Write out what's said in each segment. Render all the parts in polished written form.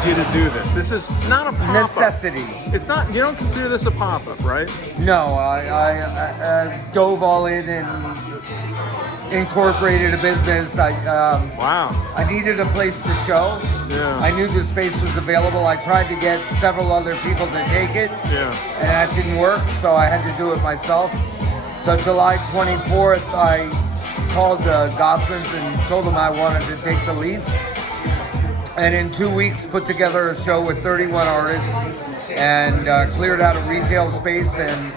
compelled you to do this? This is not a pop-up. Necessity. It's not. You don't consider this a pop-up, right? No, I dove all in and incorporated a business. Wow. I needed a place to show. Yeah. I knew the space was available. I tried to get several other people to take it. Yeah. And that didn't work, so I had to do it myself. So July 24th, I called Gossmans and told them I wanted to take the lease. And in 2 weeks, put together a show with 31 artists and cleared out a retail space. And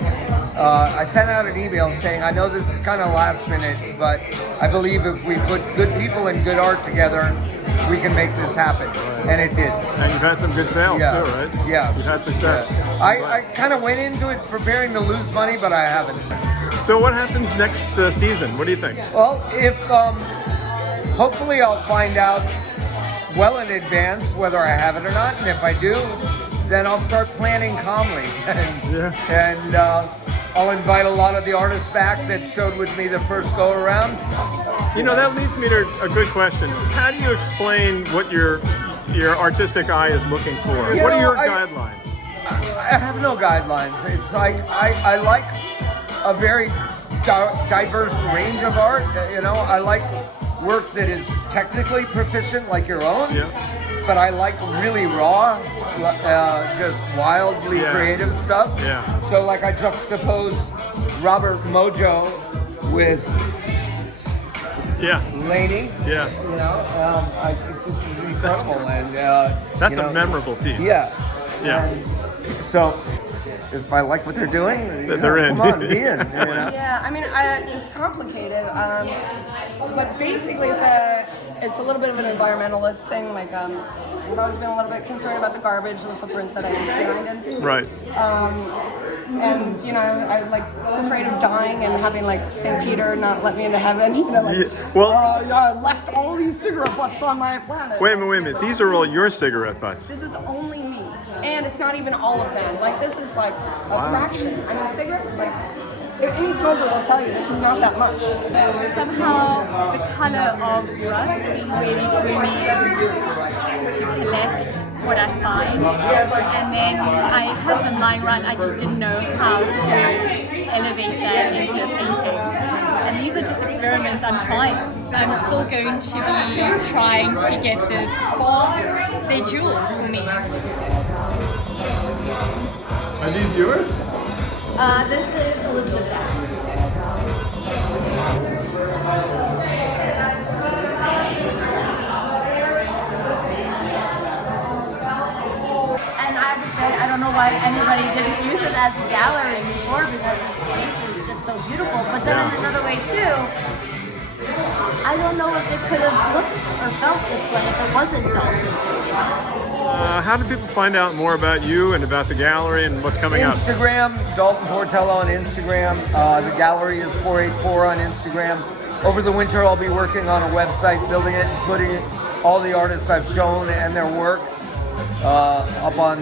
I sent out an email saying, I know this is kind of last minute, but I believe if we put good people and good art together, we can make this happen. Right. And it did. And you've had some good sales too, right? Yeah. You've had success. Yeah. I kind of went into it preparing to lose money, but I haven't. So what happens next season? What do you think? Well, if hopefully I'll find out well in advance whether I have it or not, and if I do, then I'll start planning calmly, and I'll invite a lot of the artists back that showed with me the first go around. You know, that leads me to a good question. How do you explain what your artistic eye is looking for? What are your guidelines? I have no guidelines. It's like I like a very diverse range of art. You know, I like work that is technically proficient like your own, but I like really raw, just wildly creative stuff. Yeah. So like I juxtapose Robert Mojo with Laney. Yeah. You know, I think this is incredible. That's a memorable piece. Yeah. Yeah. And so if I like what they're doing, they're in. Come on, be in. You know? Yeah, I mean, it's complicated, but basically it's a little bit of an environmentalist thing. Like, I've always been a little bit concerned about the garbage and the footprint that I leave behind it. Right. And you know, I'm like afraid of dying and having like St. Peter not let me into heaven. You know, like, I left all these cigarette butts on my planet. Wait a minute. These are all your cigarette butts. This is only me. And it's not even all of them. Like, this is like a fraction. I mean, cigarettes, like, if any smoker will tell you, this is not that much. Somehow, the color of rust really drew me to collect what I find. And then I had them lying around. I just didn't know how to elevate that into a painting. And these are just experiments I'm trying. I'm still going to be trying to get this. They're jewels for me. Are these yours? This is Elizabeth Dash. And I have to say, I don't know why anybody didn't use it as a gallery before, because the space is just so beautiful. But then in another way too, I don't know if it could have looked or felt this way if it wasn't Dalton too. How do people find out more about you and about the gallery and what's coming up? Instagram, Dalton Portello on Instagram. The gallery is 484 on Instagram. Over the winter, I'll be working on a website, building it, and putting all the artists I've shown and their work up on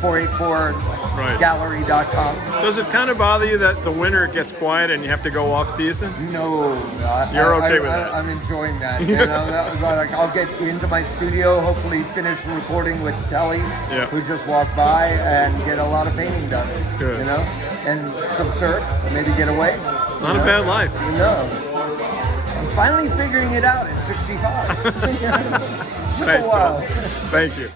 484gallery.com. Does it kind of bother you that the winter gets quiet and you have to go off season? No, You're okay with that? I'm enjoying that. You know, that was like, I'll get into my studio, hopefully finish recording with Telly, who just walked by, and get a lot of painting done. Good. You know, and some surf, maybe get away. Not a bad life. No. I'm finally figuring it out at 65. Took a while. Thank you.